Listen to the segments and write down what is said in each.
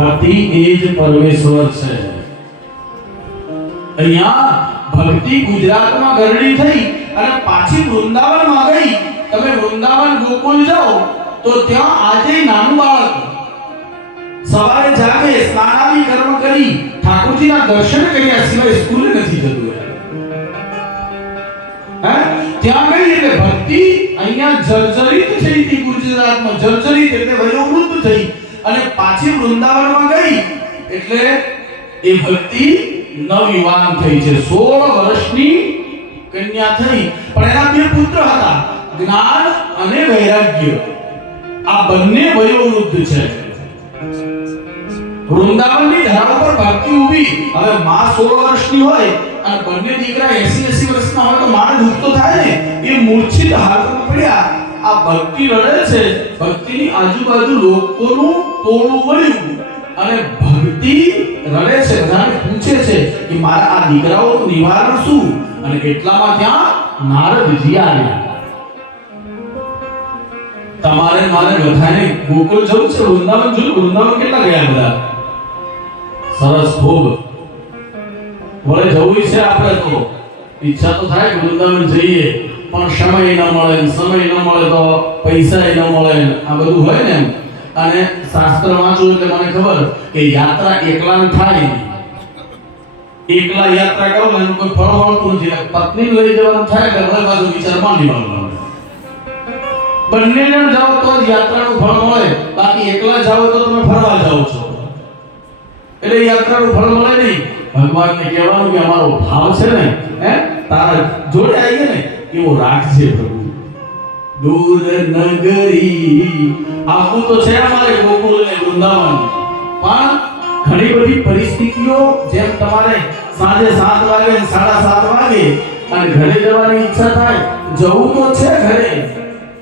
પતિ એ જ પરમેશ્વર છે. અહીંયા ભક્તિ ગુજરાતમાં ગરડી થઈ અને પાછી વૃંદાવનમાં ગઈ. તમે વૃંદાવન ગોકુળ જાઓ તો ત્યાં આજે નાનું બાળક સવારે જાગે, સ્નાનાદિ કર્મ કરી ઠાકોરજીના દર્શન કર્યા સિવાય સ્કૂલ નથી જતું. ત્યાં ગઈ એટલે ભક્તિ અહીંયા જર્જરિત થઈ હતી. ગુજરાતમાં જર્જરિત એટલે વયોવૃદ્ધ થઈ અને પાછી વૃંદાવનમાં ગઈ એટલે એ ભક્તિ નવયુવાન થઈ છે. 16 વર્ષની કન્યા થઈ. પણ એના બે પુત્ર હતા, જ્ઞાન અને વૈરાગ્ય. આ બંને વયોવૃદ્ધ છે. વૃંદાવનની ધારા પર ભક્તિ ઊભી. હવે માં 16 વર્ષની હોય અને બંને દીકરા 80 વર્ષના હોય તો માને દુઃખ તો થાય ને. એ મૂર્છિત હાલતમાં પડ્યા. આ ભક્તિ રડે છે. ભક્તિની આજુબાજુ લોકોનું ટોળું વળ્યું અને ભક્તિ રડે છે. બધાને પૂછે છે કે મારા આ દીકરાઓનું નિવારણ શું? અને એટલામાં ત્યાં નારદજી આવ્યા. તમારે મારે બધાને ગોકુળ જવું છે, વૃંદાવન જોયું. વૃંદાવન કેટલા ગયા બધા? સરસ, ખૂબ. વળે જવું છે આપણે તો. ઈચ્છા તો થાય કે વૃંદાવન જઈએ, પણ સમય ન મળે, સમય ન મળે તો પૈસા ન મળે, આ બધું હોય ને. અને શાસ્ત્ર વાંચું એટલે મને ખબર કે યાત્રા એકલાને થાય નહીં. એકલા યાત્રા કરો ને કોઈ ફળ મળતું નથી. પત્ની લઈ જવાનું થાય એટલે ભલે બાજુ વિચાર માંડી માંડવાનો. બંને જણ જાઓ તો જ યાત્રાનું ફળ મળે. બાકી એકલા જાઓ તો તમે ફરવા જાઓ છો એટલે યાત્રાનું ફળ મળે નહીં. ભગવાનને કહેવાનું કે અમારો ભાવ છે ને તારા જોડે આવીએ ને એવો રાખજે પ્રભુ. દૂર નગરી આવું તો છે અમારે ગોકુળ ને વૃંદાવન, પણ ઘણી બધી પરિસ્થિતિઓ જેમ તમારે સાંજે 7 વાગે અને 7:30 વાગે અને ઘરે જવાની ઈચ્છા થાય. જવું તો છે ઘરે,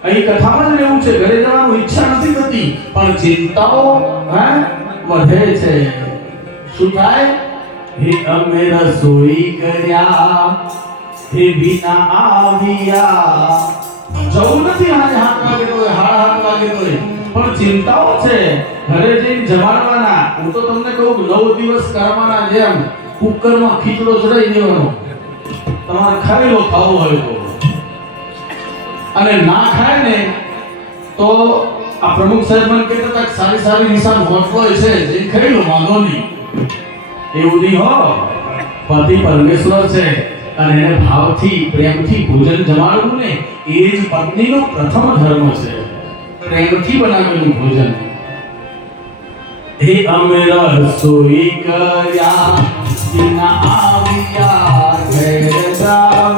અહીં કથામાં જ રહેવું છે, ઘરે જવાનું ઈચ્છા નથી થતી, પણ ચિંતાઓ વધે છે. શું થાય? હે અમે રસોઈ કર્યા, હે વિના આવ્યા. જવું નથી આજે 7 વાગે તો 7:30 વાગે તો, પણ ચિંતાઓ છે. ઘરે જઈને જમાડવાના. હું તો તમને કહું 9 દિવસ કરવાના. જેમ કુકરમાં ખીચડો ચડાઈ દેવાનો, તમારે ખાઈ લો ખાવું હોય તો. અને ના ખાય ને તો આ પ્રમુખ સાહેબ મને કહેતા હતા કે સારી સારી નિશાન હોટલો છે જે ખાઈ લો, વાંધો નહીં. એવું નહીં હો. પતિ પરમેશ્વર છે અને એને ભાવથી પ્રેમથી ભોજન જમાડવું ને એ જ પત્નીનો પ્રથમ ધર્મ છે. પ્રેમથી બનાવેલું ભોજન. હે અમે રસોઈ કર્યા, વિના આવ્યા, ઘેર જાવ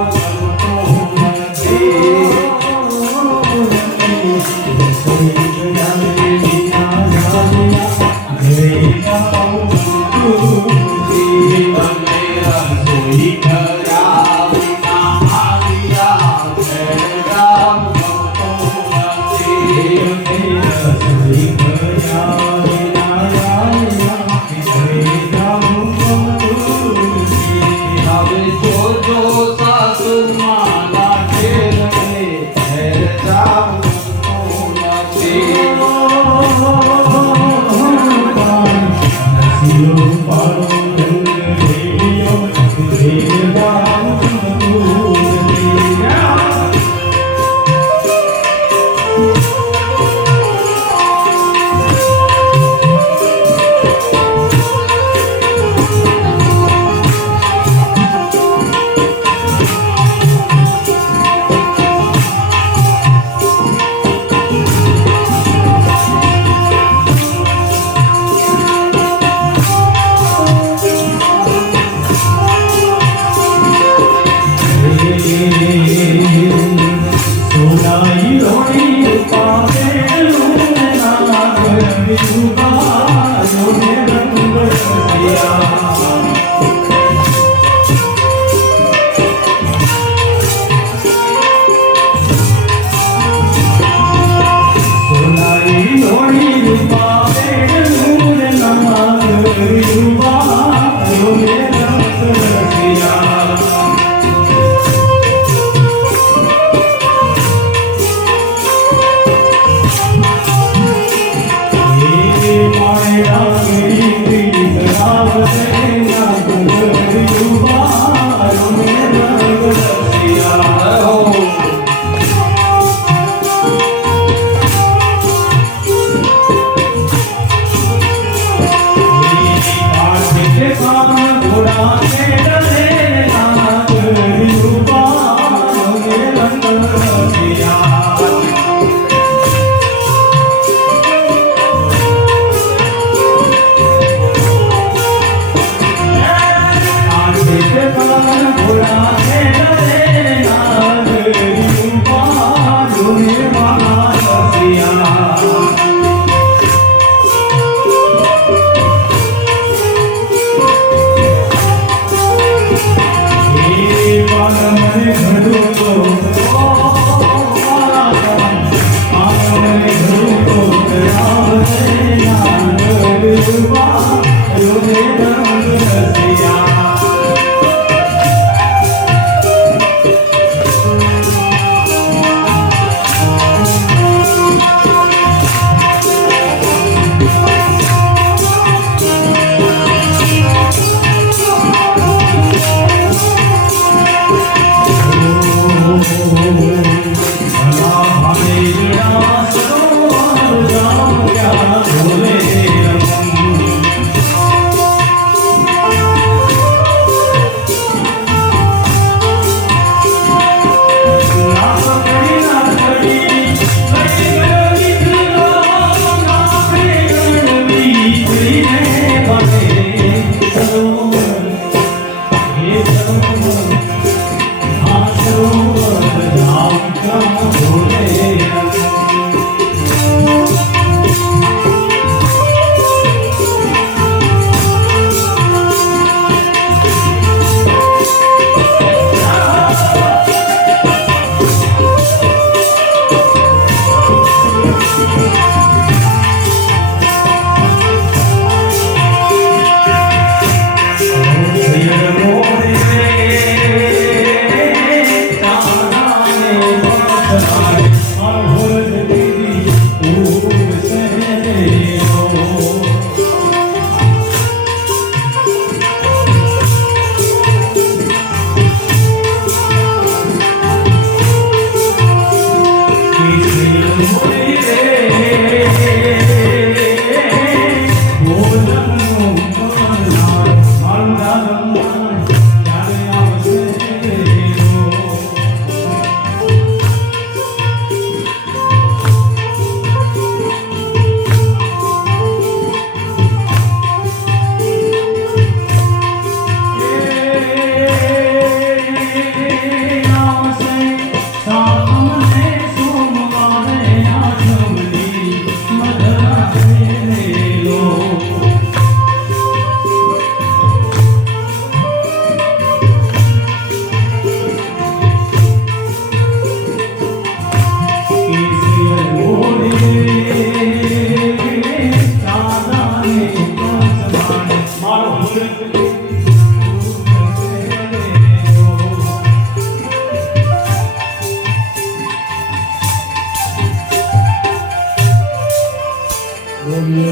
Hare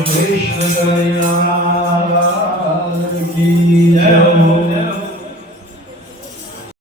कृष्ण कल्याण की